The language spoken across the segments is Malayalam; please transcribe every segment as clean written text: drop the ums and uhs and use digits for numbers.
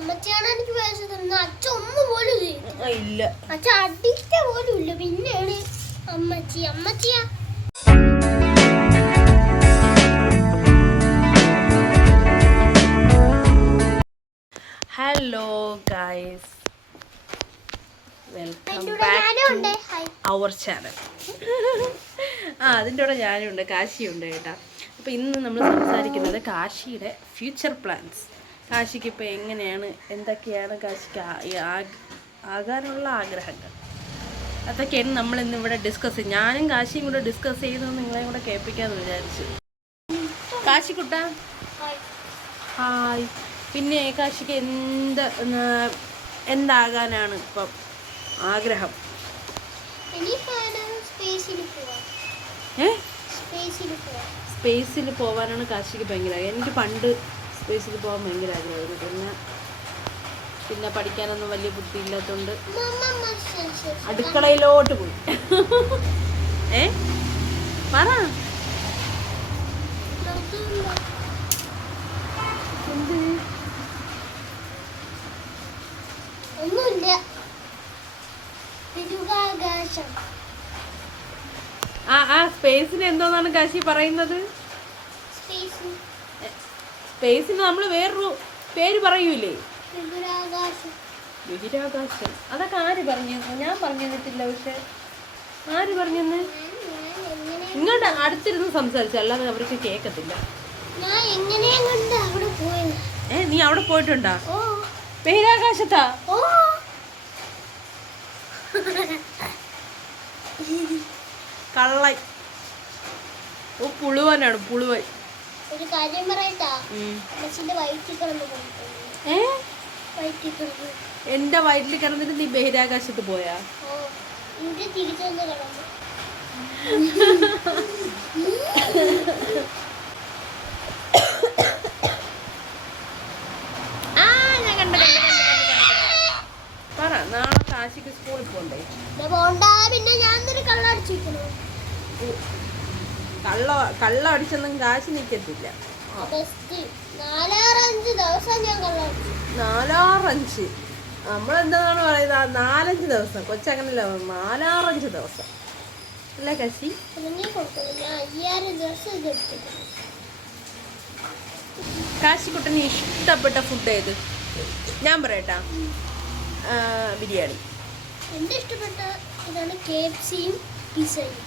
അമ്മച്ചിയാണ് എനിക്ക് പൈസ തരുന്നത്. അച്ഛൻ ഒന്നും പോലും ഇല്ല. അച്ഛൻ അടിച്ച പോലും ഇല്ല. പിന്നെയാണ് അമ്മച്ചിയാ. Hello guys, welcome back to our channel. അതിൻ്റെ കൂടെ ഞാനുണ്ട്, കാശിയുണ്ട് കേട്ടോ. അപ്പോൾ ഇന്ന് നമ്മൾ സംസാരിക്കുന്നത് കാശിയുടെ ഫ്യൂച്ചർ പ്ലാൻസ്. കാശിക്ക് ഇപ്പോൾ എങ്ങനെയാണ്, എന്തൊക്കെയാണ് കാശിക്ക് ആകാനുള്ള ആഗ്രഹങ്ങൾ, അതൊക്കെയാണ് നമ്മളിന്ന് ഇവിടെ ഡിസ്കസ് ചെയ്യും. ഞാനും കാശിയും കൂടെ ഡിസ്കസ് ചെയ്യുന്നത് നിങ്ങളെയും കൂടെ കേൾപ്പിക്കാമെന്ന് വിചാരിച്ചു. കാശിക്കുട്ട ഹായ്. പിന്നെ കാശിക്ക് എന്താകാനാണ് ഇപ്പം ആഗ്രഹം? സ്പേസിൽ പോകാനാണ് കാശിക്ക് ഭയങ്കര ആഗ്രഹം. എനിക്ക് പണ്ട് സ്പേസിൽ പോകാൻ ഭയങ്കര ആഗ്രഹമായിരുന്നു. പിന്നെ പഠിക്കാനൊന്നും വലിയ ബുദ്ധിയില്ലാത്തതുകൊണ്ട് അടുക്കളയിലോട്ട് പോയി. പറ. സ്പേസിന് എന്തോന്നാണ് കാശി പറയുന്നത്? സ്പേസിന് നമ്മൾ വേറൊരു പേര് പറയൂലേ, ബഹിരാകാശം. അതൊക്കെ ആര് പറഞ്ഞു? ഞാൻ പറഞ്ഞു തന്നിട്ടില്ല. പക്ഷെ ആര് പറഞ്ഞെന്ന്? ഇങ്ങോട്ട് അടുത്തിരുന്ന് സംസാരിച്ചു, അല്ലാതെ അവർക്ക് കേൾക്കത്തില്ല. നീ അവിടെ പോയിട്ടുണ്ടോ? ബഹിരാകാശത്താ? കള്ളൻ. ഓ, പുളുവനാണ്, പുളുവൻ. ഒരു കാര്യം പറയട്ടാ, എന്റെ വയറ്റിൽ കിടന്നിട്ട് നീ ബഹിരാകാശത്ത് പോയാ? പറ. നാളെ കാശിക്ക് സ്കൂളിൽ പോണ്ടേ? കള്ള അടിച്ചൊന്നും കാശി നിൽക്കത്തില്ല. 4-5 നമ്മളെന്താണ് പറയുന്നത്? 4-5 ദിവസം. കൊച്ചങ്ങനല്ല, 4-5 ദിവസം അല്ലേ കാശി? കാശിക്കുട്ടന് ഇഷ്ടപ്പെട്ട ഫുഡ് ഏത്? ഞാൻ പറയട്ടാ, ബിരിയാണി. എന്റെ ഇഷ്ടപ്പെട്ട ഇതാണ് KFCയും പിസയും.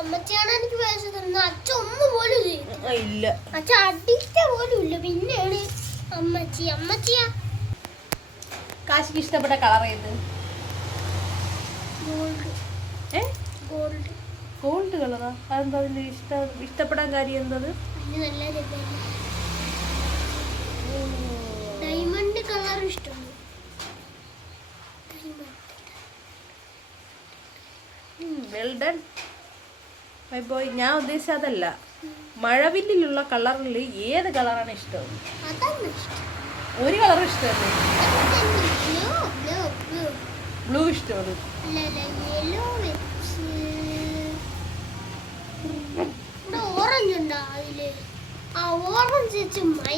അമ്മച്ചിയാണ് എനിക്ക് പൈസ തരുന്നത്. അച്ഛൻ ഒന്നും പോലും ഇല്ല. അച്ഛൻ അടിച്ച പോലും ഇല്ല. പിന്നെയാണ് അമ്മച്ചിയാ. കാശിക്ക് ഇഷ്ടപ്പെട്ട കളർ ഏത്? ഗോൾഡ് കളറാ? അതെന്താ അതിന്റെ ഇഷ്ടപ്പെടാൻ കാര്യം? എന്തത്? ഡയമണ്ട് കളർ ഇഷ്ടമാണ്. Well done my boy. ഞാൻ ഉദ്ദേശിച്ചത് അതല്ല. മഴവില്ലിലുള്ള കളറിൽ ഏത് കളറാണ് ഇഷ്ടം? ഒരു കളർ ഇഷ്ടമല്ലേ? ബ്ലൂ ഇഷ്ടമാണ്.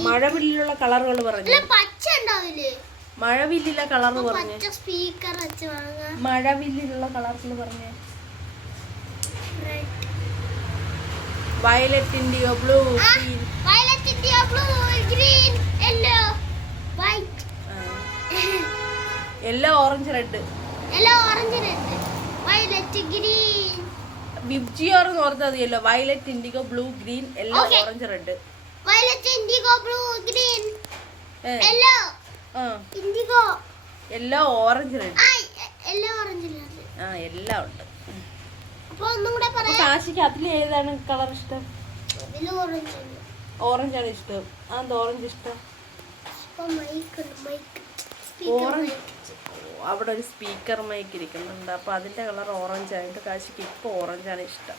മഴവില്ലിലുള്ള കളറുകൾ പറഞ്ഞു. മഴവില്ലിലെ കളർ പറഞ്ഞു. മഴവില്ലിലുള്ള കളറിൽ പറഞ്ഞേ. Violet, IndiGo, blue, yellow, orange, red. VIBGYOR എന്ന് പറഞ്ഞാൽ മതിയല്ലോ. Violet, IndiGo, blue, green, yellow, orange, red. Yellow, orange, red. എല്ലാം ഉണ്ട്. കാശിക്ക് അതിൽ ഏതാണ് കളർ ഇഷ്ടം? ഓറഞ്ച് ആണ് ഇഷ്ടം. അതെന്താ ഓറഞ്ച് ഇഷ്ടം? ഓറഞ്ച്, അവിടെ ഒരു സ്പീക്കർ മൈക്ക് ഇരിക്കുന്നുണ്ട്. അപ്പൊ അതിന്റെ കളർ ഓറഞ്ച് ആയിട്ട് കാശിക്ക് ഇപ്പൊ ഓറഞ്ചാണ് ഇഷ്ടം.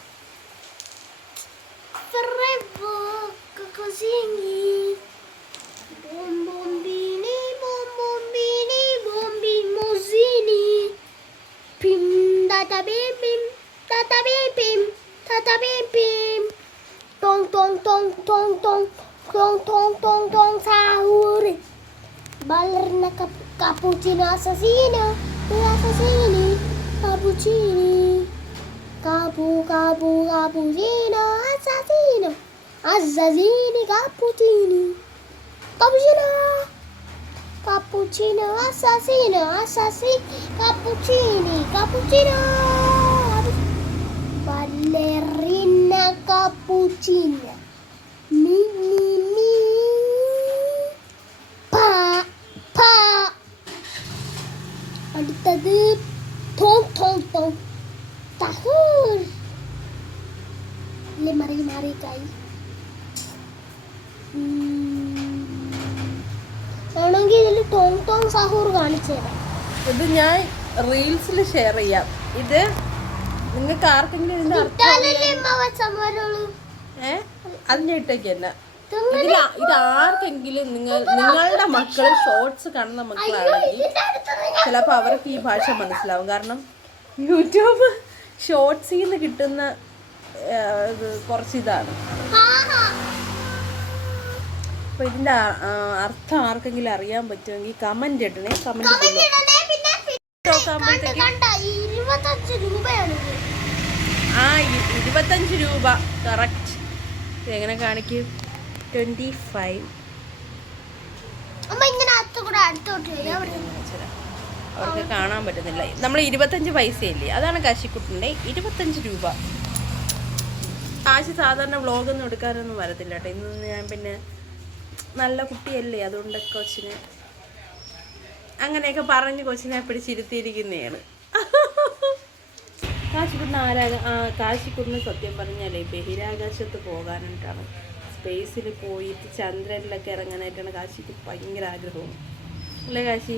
tong sahur. Ballerina cappuccino assassino, assassini, cappuccini. Cappuccino assassino, assassini cappuccini. Cappuccino assassino, cappuccino. Ballerina cappuccina. Mi. Pa. അടുത്തത് ടോങ് സഹൂർ. ഇല്ലേ മാറി കായി ആണെങ്കിൽ ഇതിൽ ടോങ് സഹൂർ കാണിച്ചു തരാം. ഇത് ഞാൻ റീൽസിൽ ഷെയർ ചെയ്യാം. ഇത് നിങ്ങൾക്ക് ആർക്കെങ്കിലും ഇതിന്റെ അത് ഞാൻ ഇട്ടേക്ക് തന്നെ. ഇത് ആർക്കെങ്കിലും നിങ്ങളുടെ മക്കൾ ഷോർട്സ് കാണുന്ന മക്കളാണെങ്കിൽ ചിലപ്പോൾ അവർക്ക് ഈ ഭാഷ മനസ്സിലാവും. കാരണം യൂട്യൂബ് ഷോർട്സിൽ നിന്ന് കിട്ടുന്ന കുറച്ച് ഇതാണ്. അപ്പോൾ ഇതിൻ്റെ അർത്ഥം ആർക്കെങ്കിലും അറിയാൻ പറ്റുമെങ്കിൽ കമൻറ്റ് ഇടണേ. കമൻറ്റ് ആ 25 രൂപ കറക്റ്റ്. എങ്ങനെ കാണിക്കും? 25. അവർക്ക് കാണാൻ പറ്റുന്നില്ല. നമ്മൾ 25 പൈസയില്ലേ, അതാണ് കാശിക്കുട്ടിൻ്റെ 25 രൂപ. കാശി സാധാരണ വ്ളോഗൊന്നും എടുക്കാനൊന്നും വരത്തില്ല കേട്ടോ. ഇന്ന് ഞാൻ പിന്നെ നല്ല കുട്ടിയല്ലേ, അതുകൊണ്ട് കൊച്ചിനെ അങ്ങനെയൊക്കെ പറഞ്ഞ് കൊച്ചിനെ പിടിച്ചിരുത്തിയിരിക്കുന്നതാണ്. കാശിക്കുട്ടിന് സത്യം പറഞ്ഞാലേ ബഹിരാകാശത്ത് പോകാനായിട്ടാണ്, സ്പേസിൽ പോയിട്ട് ചന്ദ്രനിലൊക്കെ ഇറങ്ങാനായിട്ടാണ് കാശിക്ക് ഭയങ്കര ആഗ്രഹവും അല്ലേ കാശി?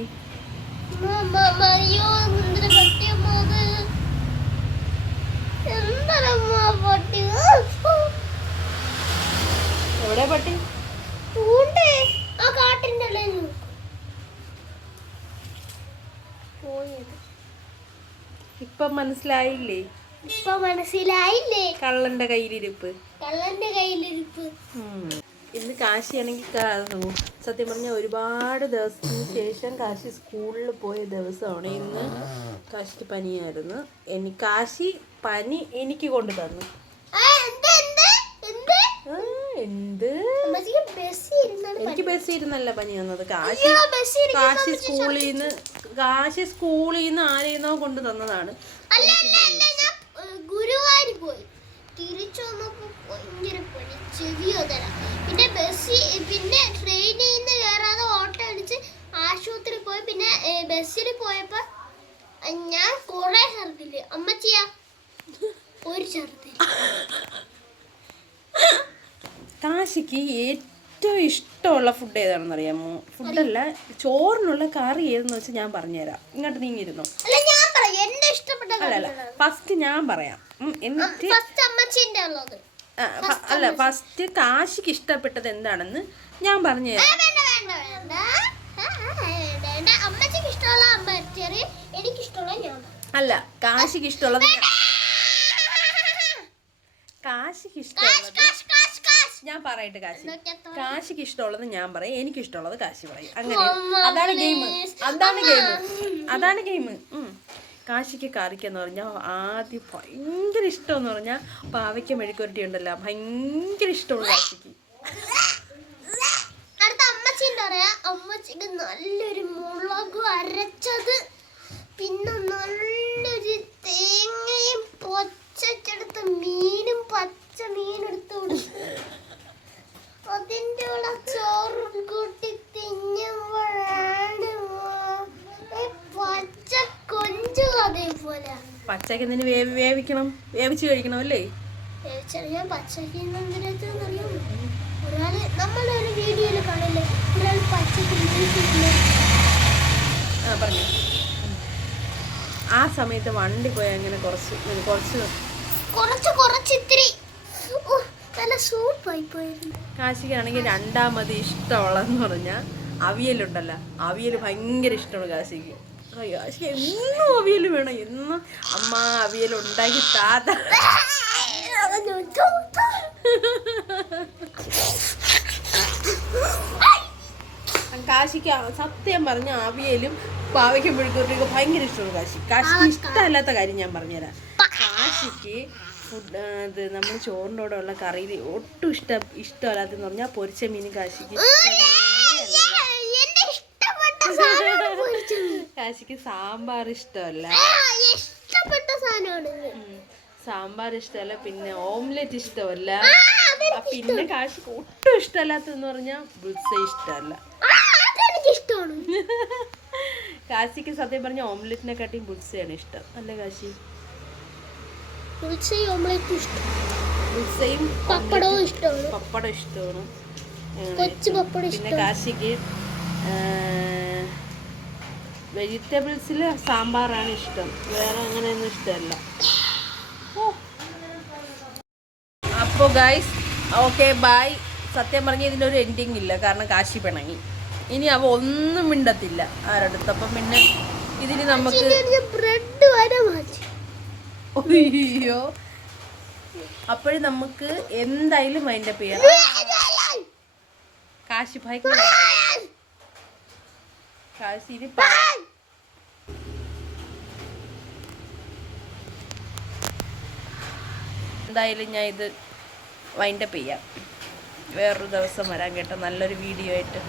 എവിടെ പട്ടി? ഇപ്പൊ മനസ്സിലായില്ലേ? കള്ളന്റെ കയ്യിലിരിപ്പ്. ഇന്ന് കാശിയാണെങ്കിൽ സത്യം പറഞ്ഞാൽ ഒരുപാട് ദിവസത്തിന് ശേഷം കാശി സ്കൂളിൽ പോയ ദിവസമാണ് ഇന്ന്. കാശിക്ക് പനിയായിരുന്നു. കാശി പനി എനിക്ക് കൊണ്ടു തന്നു. എനിക്ക് ബസ്സിൽ ഇരുന്നല്ല പനി വന്നത്. കാശി സ്കൂളിൽ നിന്ന് ആരെയെന്നോ കൊണ്ട് തന്നതാണ്. ഗുരുവായൂർ പോയി തിരിച്ചു വന്നപ്പോ ഭയങ്കര പനി, ചെവിയോതര. പിന്നെ ട്രെയിനിൽ നിന്ന് കയറാതെ ഓട്ടോ അടിച്ച് ആശുപത്രി പോയി. പിന്നെ ബസ്സിൽ പോയപ്പോ ഞാൻ കുറെ ഛർദില്ലേ. അമ്മച്ചിയാ ഒരു ഛർദില്ല. കാശിക്ക് ഏറ്റവും ഇഷ്ടമുള്ള ഫുഡ് ഏതാണെന്ന് അറിയാമോ? ഫുഡല്ല, ചോറിനുള്ള കറി ഏതെന്ന് വെച്ചാൽ ഞാൻ പറഞ്ഞുതരാം. ഇങ്ങോട്ട് നീങ്ങിരുന്നോ? അല്ല ഫസ്റ്റ് ഞാൻ പറയാം. എന്നിട്ട് അല്ല ഫസ്റ്റ് കാശിക്ക് ഇഷ്ടപ്പെട്ടത് എന്താണെന്ന് ഞാൻ പറഞ്ഞുതരാം. അല്ല കാശിക്ക് ഇഷ്ടമുള്ളത് ഞാൻ പറയട്ടെ. കാശിക്ക് ഇഷ്ടമുള്ളത് ഞാൻ പറയും, എനിക്ക് ഇഷ്ടമുള്ളത് കാശി പറയും. അങ്ങനെ അതാണ് ഗെയിം. കാശിക്ക് കറിക്കെന്ന് പറഞ്ഞാൽ ആദ്യം ഭയങ്കര ഇഷ്ടമെന്ന് പറഞ്ഞാൽ പാവയ്ക്ക മെഴുക്കുവരട്ടി ഉണ്ടല്ലോ, ഭയങ്കര ഇഷ്ടമുള്ള കാശിക്ക്. അമ്മച്ചിക്ക് നല്ലൊരു മുളക് അരച്ചത്, പിന്നെ നല്ലൊരു തേങ്ങയും പൊച്ചെടുത്ത് മീനും പച്ച മീനെടുത്ത് കൊടുത്ത് അതിൻ്റെ കൂടെ ചോറും കൂട്ടി തിന്നുമ്പോഴാണ് പച്ച കൊഞ്ചു അതേപോലെ. പച്ചക്ക് എന്തിനു വേവിച്ച് കഴിക്കണം അല്ലേ? ഞാൻ പച്ചക്ക് അറിയാമോ? ഒരാള് നമ്മളൊരു വീഡിയോയിൽ കാണില്ലേ, ഒരാൾ പച്ചക്ക് പറഞ്ഞു. ആ സമയത്ത് വണ്ടി പോയി അങ്ങനെ കുറച്ച് ഇത്തിരി നല്ല സൂപ്പായി പോയിരുന്നു. കാശിക്കാണെങ്കിൽ രണ്ടാമത് ഇഷ്ടമുള്ളതെന്ന് പറഞ്ഞാൽ അവിയലുണ്ടല്ലോ, അവിയൽ ഭയങ്കര ഇഷ്ടമാണ് കാശിക്ക്. കാശിക്ക് എന്നും അവിയൽ വേണം, എന്നും അമ്മ അവിയൽ ഉണ്ടാക്കി താത്ത. കാശിക്ക് സത്യം പറഞ്ഞ അവിയലും പാവയ്ക്കും മെഴുക്കുവരട്ടിയൊക്കെ ഭയങ്കര ഇഷ്ടമാണ് കാശിക്ക് ഇഷ്ടമല്ലാത്ത കാര്യം ഞാൻ പറഞ്ഞുതരാം. കാശിക്ക് ഫുഡ് ഇത് നമ്മൾ ചോറിൻ്റെ കൂടെ ഉള്ള കറിയിൽ ഒട്ടും ഇഷ്ടമല്ലാത്തെന്ന് പറഞ്ഞാൽ പൊരിച്ച മീൻ കാശിക്ക് കാശിക്ക് സാമ്പാർ ഇഷ്ടമല്ല, സാമ്പാർ ഇഷ്ടമല്ല, പിന്നെ ഓംലെറ്റ് ഇഷ്ടമല്ല, പിന്നെ കാശിക്ക് ഒട്ടും ഇഷ്ടമല്ലാത്തെന്ന് പറഞ്ഞാൽ ബുൾസൈ ഇഷ്ടമല്ല. കാശിക്ക് സത്യം പറഞ്ഞ ഓംലെറ്റിനെക്കാട്ടിയും ബുൾസയാണ് ഇഷ്ടം അല്ലേ കാശി? ബുൾസയും പപ്പടം ഇഷ്ടമാണ്. പിന്നെ കാശിക്ക് വെജിറ്റബിൾസിൽ സാമ്പാറാണ് ഇഷ്ടം, വേറെ അങ്ങനെയൊന്നും ഇഷ്ടമല്ല. അപ്പോൾ ഗൈസ് ഓക്കെ ബൈ. സത്യം പറഞ്ഞ ഇതിനൊരു എൻഡിങ് ഇല്ല, കാരണം കാശി പിണങ്ങി. ഇനി അവ ഒന്നും മിണ്ടത്തില്ല ആരടുത്ത്. അപ്പം പിന്നെ ഇതിന് നമുക്ക് അയ്യോ അപ്പോഴും നമുക്ക് എന്തായാലും മൈൻഡപ്പ് ചെയ്യാം. കാശി ഭയങ്കര കാശി എന്തായാലും ഞാൻ ഇത് വൈൻഡപ്പ് ചെയ്യാം. വേറൊരു ദിവസം വരാൻ കേട്ടോ, നല്ലൊരു വീഡിയോ ആയിട്ട്.